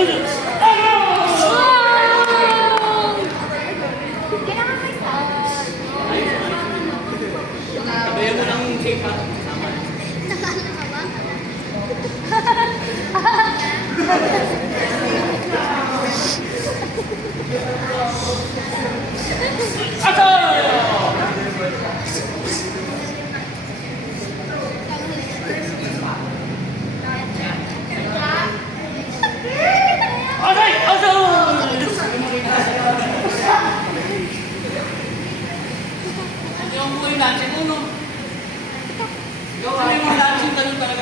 Sabayan mo ng shape ha. Yung dancing mo, no? Ikaw, yung dancing, ganun talaga.